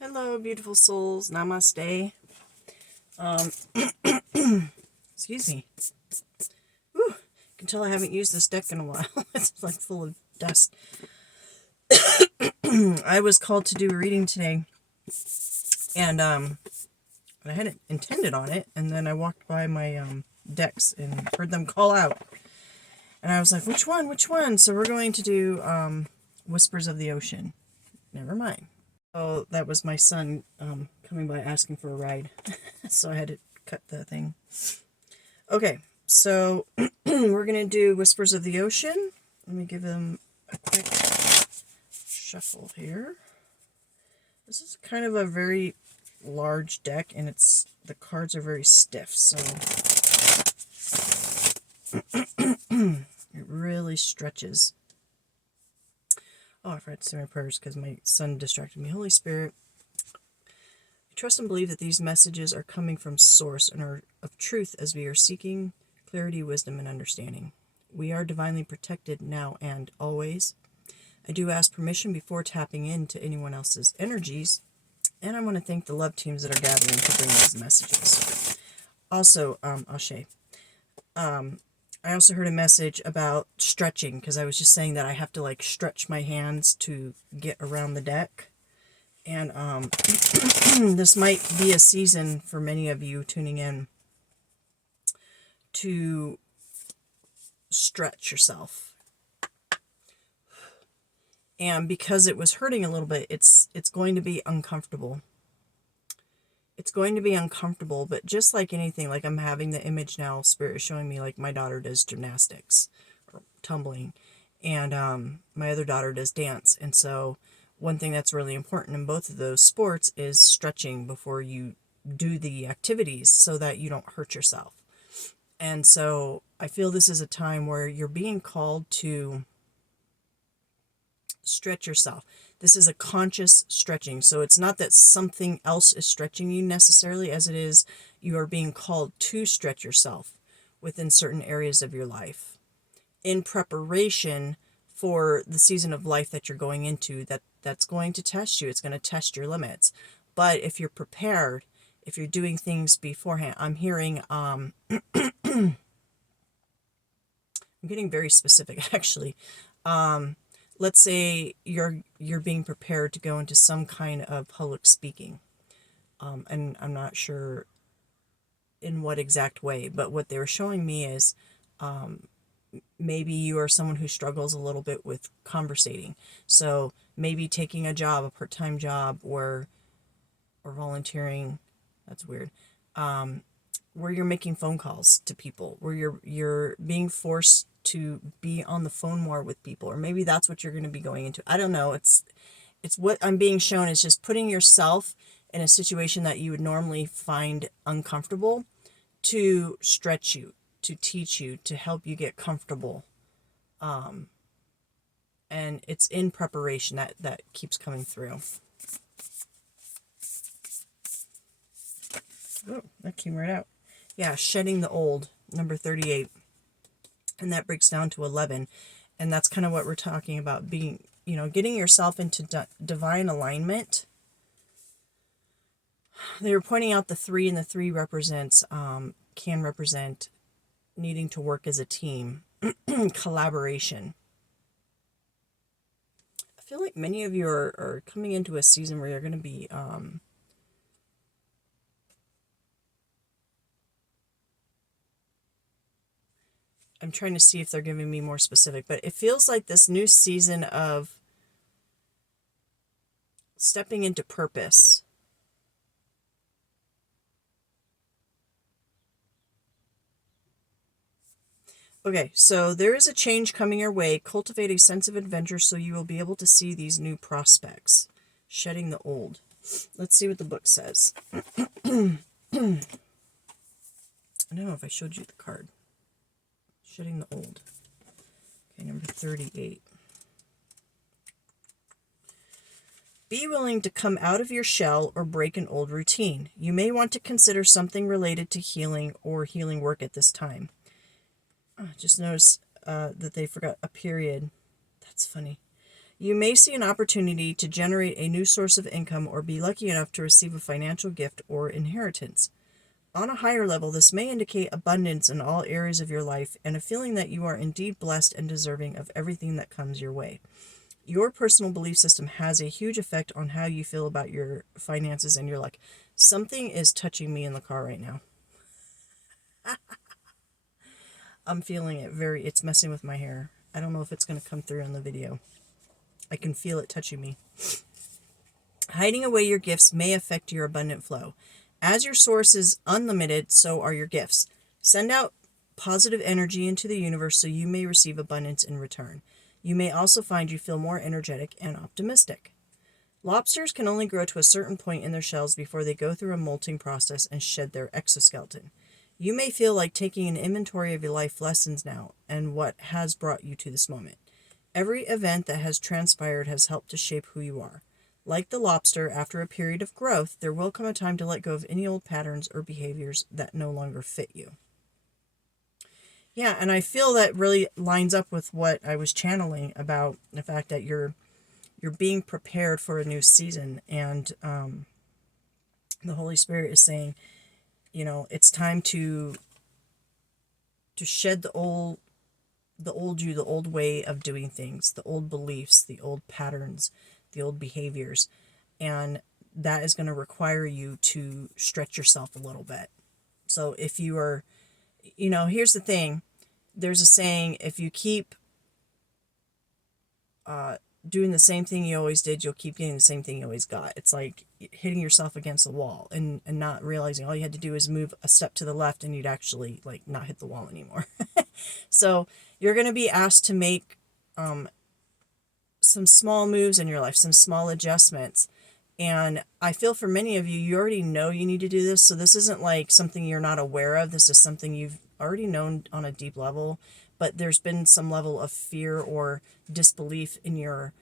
Hello, beautiful souls. Namaste. Um, excuse me. Whew. You can tell I haven't used this deck in a while. It's like full of dust. I was called to do a reading today, and I hadn't intended on it, and then I walked by my decks and heard them call out, and I was like, which one? Which one? So we're going to do Whispers of the Ocean. Never mind. Oh, that was my son coming by asking for a ride. So I had to cut the thing. Okay, so we're going to do Whispers of the Ocean. Let me give them a quick shuffle here. This is kind of a very large deck, and the cards are very stiff, so it really stretches. Oh, I forgot to say my prayers because my son distracted me. Holy Spirit, I trust and believe that these messages are coming from Source and are of truth as we are seeking clarity, wisdom, and understanding. We are divinely protected now and always. I do ask permission before tapping into anyone else's energies, and I want to thank the love teams that are gathering to bring these messages. Also, Ashe, I also heard a message about stretching, because I was just saying that I have to like stretch my hands to get around the deck. And this might be a season for many of you tuning in to stretch yourself. And because it was hurting a little bit, it's going to be uncomfortable. It's going to be uncomfortable, but just like anything, like I'm having the image now, Spirit is showing me, like my daughter does gymnastics or tumbling, and my other daughter does dance. And so one thing that's really important in both of those sports is stretching before you do the activities so that you don't hurt yourself. And so I feel this is a time where you're being called to stretch yourself. This is a conscious stretching. So it's not that something else is stretching you necessarily, as it is you are being called to stretch yourself within certain areas of your life in preparation for the season of life that you're going into, that's going to test you. It's going to test your limits. But if you're prepared, if you're doing things beforehand, I'm hearing I'm getting very specific actually. Let's say you're being prepared to go into some kind of public speaking, and I'm not sure in what exact way, but what they were showing me is maybe you are someone who struggles a little bit with conversating. So maybe taking a job, a part-time job, or volunteering. That's weird. Where you're making phone calls to people, where you're being forced to be on the phone more with people, or maybe that's what you're going to be going into. I don't know. It's what I'm being shown is just putting yourself in a situation that you would normally find uncomfortable to stretch you, to teach you, to help you get comfortable. And it's in preparation that keeps coming through. Oh, that came right out. Yeah, shedding the old, number 38. And that breaks down to 11. And that's kind of what we're talking about, being, getting yourself into divine alignment. They were pointing out the 3, and the 3 represents, can represent needing to work as a team, collaboration. I feel like many of you are coming into a season where you're going to be, I'm trying to see if they're giving me more specific, but it feels like this new season of stepping into purpose. Okay, so there is a change coming your way. Cultivate a sense of adventure so you will be able to see these new prospects. Shedding the old. Let's see what the book says. I don't know if I showed you the card. Shedding the old. Okay, number 38. Be willing to come out of your shell or break an old routine. You may want to consider something related to healing or healing work at this time. Just notice that they forgot a period. That's funny. You may see an opportunity to generate a new source of income or be lucky enough to receive a financial gift or inheritance. On a higher level, this may indicate abundance in all areas of your life and a feeling that you are indeed blessed and deserving of everything that comes your way. Your personal belief system has a huge effect on how you feel about your finances and your luck. Something is touching me in the car right now. I'm feeling it it's messing with my hair. I don't know if it's going to come through in the video. I can feel it touching me. Hiding away your gifts may affect your abundant flow. As your source is unlimited, so are your gifts. Send out positive energy into the universe so you may receive abundance in return. You may also find you feel more energetic and optimistic. Lobsters can only grow to a certain point in their shells before they go through a molting process and shed their exoskeleton. You may feel like taking an inventory of your life lessons now and what has brought you to this moment. Every event that has transpired has helped to shape who you are. Like the lobster, after a period of growth, there will come a time to let go of any old patterns or behaviors that no longer fit you. Yeah, and I feel that really lines up with what I was channeling about the fact that you're being prepared for a new season, and the Holy Spirit is saying, it's time to shed the old you, the old way of doing things, the old beliefs, the old patterns, the old behaviors, and that is going to require you to stretch yourself a little bit. So if you are, here's the thing, there's a saying, if you keep doing the same thing you always did, you'll keep getting the same thing you always got. It's like hitting yourself against the wall and not realizing all you had to do is move a step to the left and you'd actually not hit the wall anymore. So you're going to be asked to make some small moves in your life, some small adjustments. And I feel for many of you, you already know you need to do this. So this isn't like something you're not aware of. This is something you've already known on a deep level, but there's been some level of fear or disbelief in your,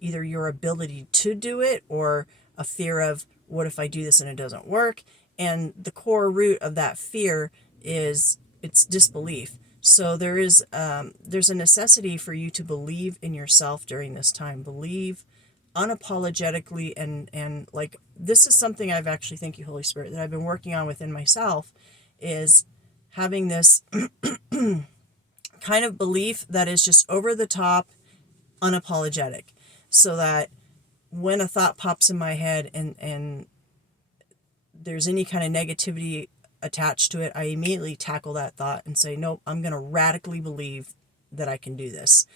either your ability to do it or a fear of, what if I do this and it doesn't work? And the core root of that fear is it's disbelief. So there's a necessity for you to believe in yourself during this time. Believe unapologetically, and like, this is something I've actually, thank you Holy Spirit, that I've been working on within myself, is having this kind of belief that is just over the top, unapologetic, so that when a thought pops in my head and there's any kind of negativity attached to it, I immediately tackle that thought and say, nope, I'm going to radically believe that I can do this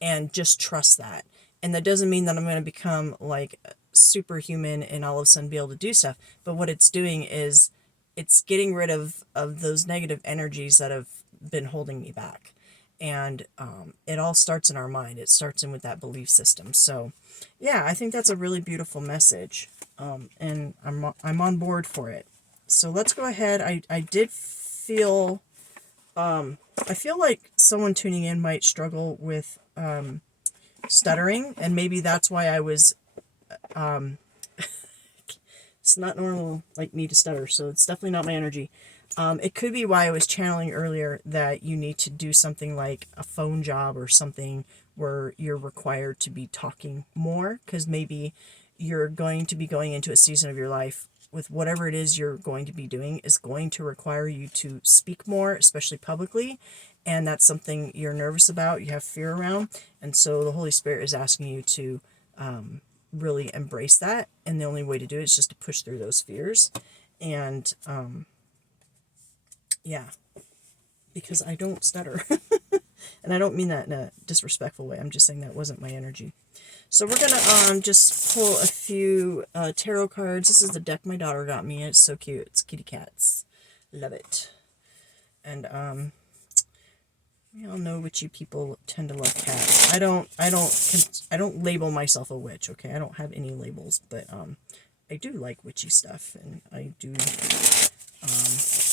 and just trust that. And that doesn't mean that I'm going to become like superhuman and all of a sudden be able to do stuff. But what it's doing is it's getting rid of those negative energies that have been holding me back. And it all starts in our mind. It starts in with that belief system. So yeah, I think that's a really beautiful message. And I'm on board for it. So let's go ahead. I did feel, I feel like someone tuning in might struggle with stuttering, and maybe that's why I was, it's not normal like me to stutter, so it's definitely not my energy. It could be why I was channeling earlier that you need to do something like a phone job or something where you're required to be talking more, because maybe you're going to be going into a season of your life with whatever it is you're going to be doing is going to require you to speak more, especially publicly. And that's something you're nervous about, you have fear around. And so the Holy Spirit is asking you to really embrace that. And the only way to do it is just to push through those fears. And yeah, because I don't stutter. And I don't mean that in a disrespectful way. I'm just saying that wasn't my energy. So we're going to just pull a few tarot cards. This is the deck my daughter got me. It's so cute. It's kitty cats. Love it. And we all know witchy people tend to love cats. I don't label myself a witch, okay? I don't have any labels, but I do like witchy stuff, and I do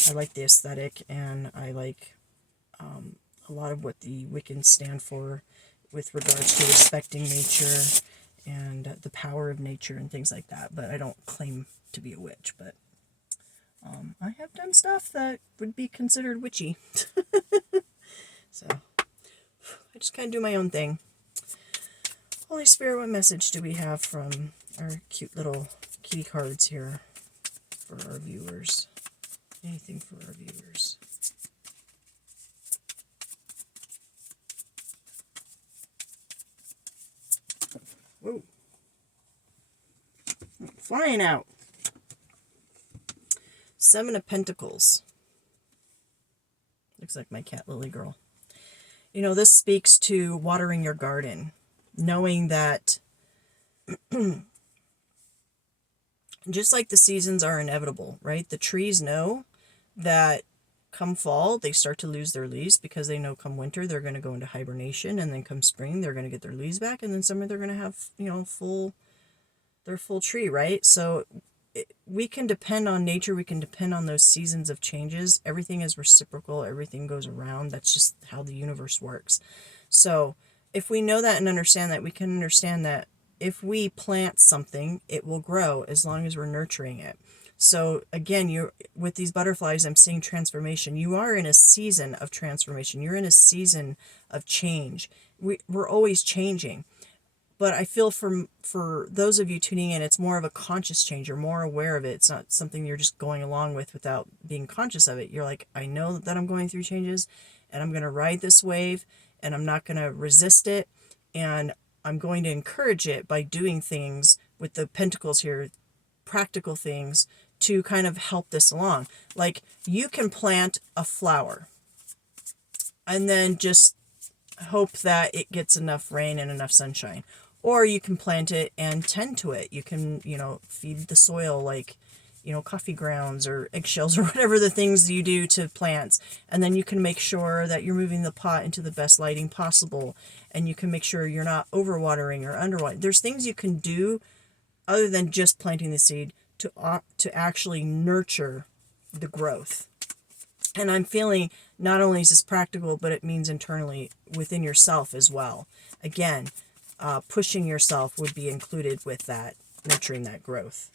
I like the aesthetic, and I like a lot of what the Wiccans stand for with regards to respecting nature and the power of nature and things like that. But I don't claim to be a witch, but I have done stuff that would be considered witchy. So I just kind of do my own thing. Holy Spirit, what message do we have from our cute little kitty cards here for our viewers? Anything for our viewers? Whoa. Flying out. Seven of Pentacles. Looks like my cat Lily girl. You know, this speaks to watering your garden. Knowing that just like the seasons are inevitable, right? The trees know that come fall, they start to lose their leaves because they know come winter, they're going to go into hibernation. And then come spring, they're going to get their leaves back. And then summer, they're going to have, you know, their full tree, right? So we can depend on nature. We can depend on those seasons of changes. Everything is reciprocal. Everything goes around. That's just how the universe works. So if we know that and understand that, we can understand that if we plant something, it will grow as long as we're nurturing it. So again, you're with these butterflies, I'm seeing transformation. You are in a season of transformation. You're in a season of change. We're always changing. But I feel for those of you tuning in, it's more of a conscious change. You're more aware of it. It's not something you're just going along with without being conscious of it. You're like, I know that I'm going through changes, and I'm going to ride this wave, and I'm not going to resist it, and I'm going to encourage it by doing things with the pentacles here, practical things to kind of help this along. Like, you can plant a flower and then just hope that it gets enough rain and enough sunshine. Or you can plant it and tend to it. You can, you know, feed the soil like, you know, coffee grounds or eggshells or whatever the things you do to plants. And then you can make sure that you're moving the pot into the best lighting possible. And you can make sure you're not overwatering or underwatering. There's things you can do other than just planting the seed to actually nurture the growth. And I'm feeling not only is this practical, but it means internally within yourself as well. Again, pushing yourself would be included with that, nurturing that growth.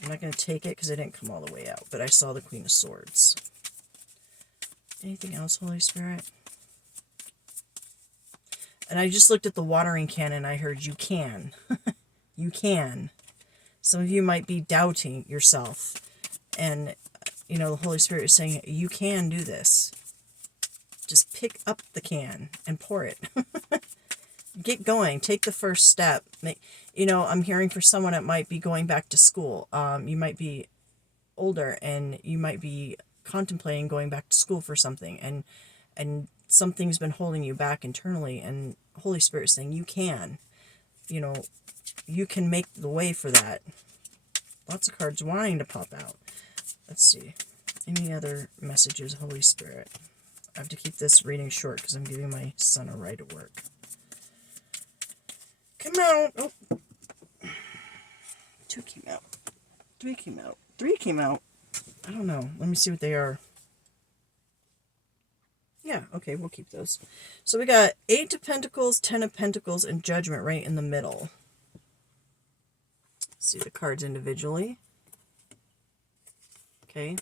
I'm not going to take it because it didn't come all the way out, but I saw the Queen of Swords. Anything else, Holy Spirit? And I just looked at the watering can and I heard, you can. You can. Some of you might be doubting yourself. And, you know, the Holy Spirit is saying, you can do this. Just pick up the can and pour it. Get going. Take the first step. You know, I'm hearing for someone it might be going back to school. You might be older and you might be contemplating going back to school for something. And something's been holding you back internally. And Holy Spirit is saying, you can. You know, you can make the way for that. Lots of cards wanting to pop out. Let's see. Any other messages, Holy Spirit? I have to keep this reading short because I'm giving my son a ride at work. Come out. Oh. 2 came out. 3 came out. 3 came out. I don't know. Let me see what they are. Yeah, okay, we'll keep those. So we got 8 of Pentacles, 10 of Pentacles, and Judgment right in the middle. Let's see the cards individually. Okay.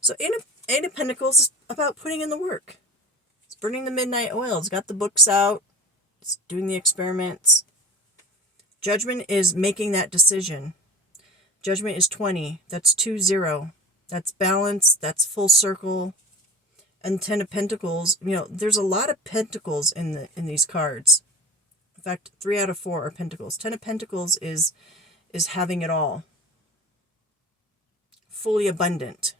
So 8 of Pentacles is about putting in the work. It's burning the midnight oil. It's got the books out. It's doing the experiments. Judgment is making that decision. Judgment is 20. That's 2-0. That's balance. That's full circle. And 10 of Pentacles, you know, there's a lot of Pentacles in these cards. In fact, 3 out of 4 are Pentacles. 10 of Pentacles is having it all. Fully abundant.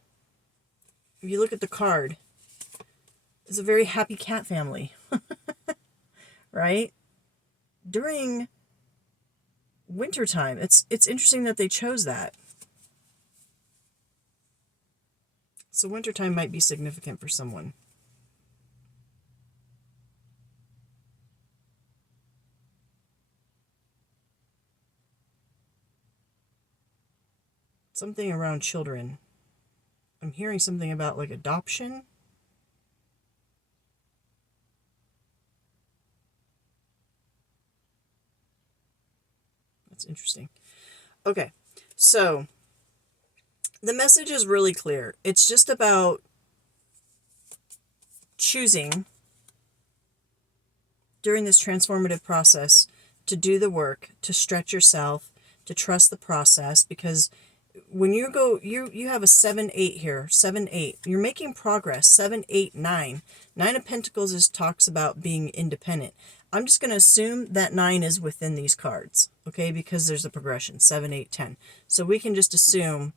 If you look at the card, it's a very happy cat family. Right? During wintertime, it's interesting that they chose that. So wintertime might be significant for someone. Something around children. I'm hearing something about like adoption. That's interesting. Okay, so the message is really clear. It's just about choosing during this transformative process to do the work, to stretch yourself, to trust the process, because when you go, you have a 7-8 here, 7-8. You're making progress. 7-8-9. 9 of Pentacles talks about being independent. I'm just going to assume that 9 is within these cards, okay? Because there's a progression, 7-8-10. So we can just assume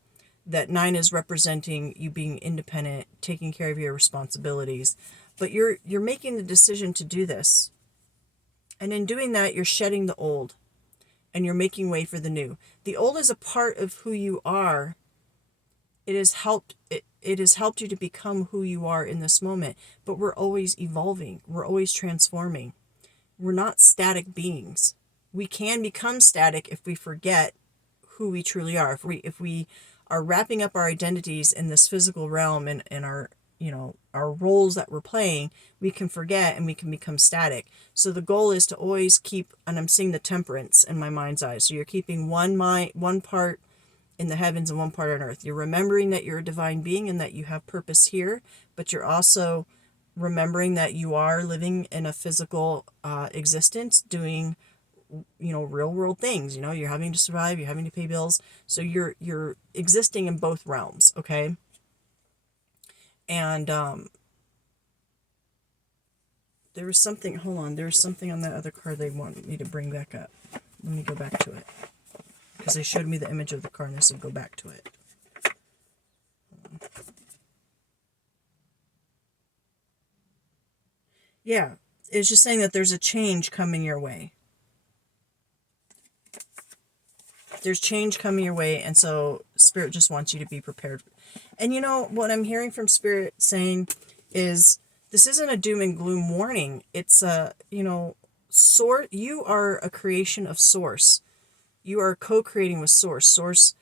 that 9 is representing you being independent, taking care of your responsibilities. But you're making the decision to do this. And in doing that, you're shedding the old and you're making way for the new. The old is a part of who you are. It has helped you to become who you are in this moment, but we're always evolving. We're always transforming. We're not static beings. We can become static if we forget who we truly are. If we are wrapping up our identities in this physical realm and our, our roles that we're playing, we can forget and we can become static. So the goal is to always keep, and I'm seeing the temperance in my mind's eye. So you're keeping one part in the heavens and one part on earth. You're remembering that you're a divine being and that you have purpose here, but you're also remembering that you are living in a physical existence, doing real world things. You're having to survive, you're having to pay bills, so you're existing in both realms, okay? And there was something, hold on, there was something on that other card they wanted me to bring back up. Let me go back to it, because they showed me the image of the card and I said go back to it. Yeah, it's just saying that there's a change coming your way. There's change coming your way, and so Spirit just wants you to be prepared. And what I'm hearing from Spirit saying is, this isn't a doom and gloom warning. It's a, Source. You are a creation of Source. You are co-creating with Source. Source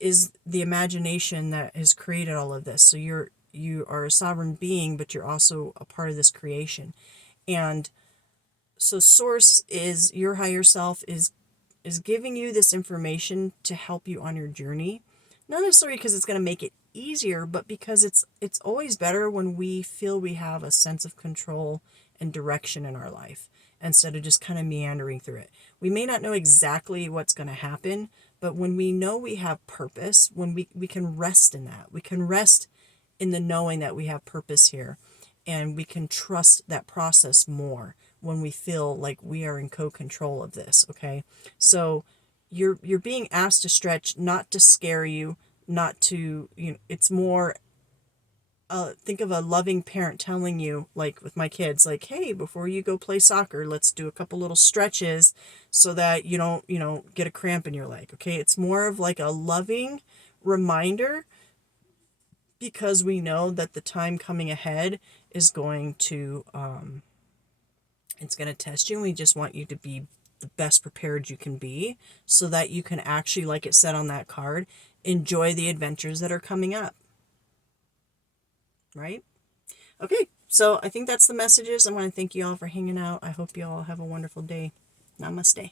is the imagination that has created all of this. So you are a sovereign being, but you're also a part of this creation. And so Source is your higher self, is giving you this information to help you on your journey. Not necessarily because it's going to make it easier, but because it's always better when we feel we have a sense of control and direction in our life, instead of just kind of meandering through it. We may not know exactly what's going to happen, but when we know we have purpose, when we can rest in that. We can rest in the knowing that we have purpose here, and we can trust that process more when we feel like we are in co-control of this, okay? So you're being asked to stretch, not to scare you, not to, it's more, think of a loving parent telling you, like with my kids, like, hey, before you go play soccer, let's do a couple little stretches so that you don't, get a cramp in your leg, okay? It's more of like a loving reminder, because we know that the time coming ahead is going to, it's going to test you, and we just want you to be the best prepared you can be, so that you can actually, like it said on that card, enjoy the adventures that are coming up. Right? Okay, so I think that's the messages. I want to thank you all for hanging out. I hope you all have a wonderful day. Namaste.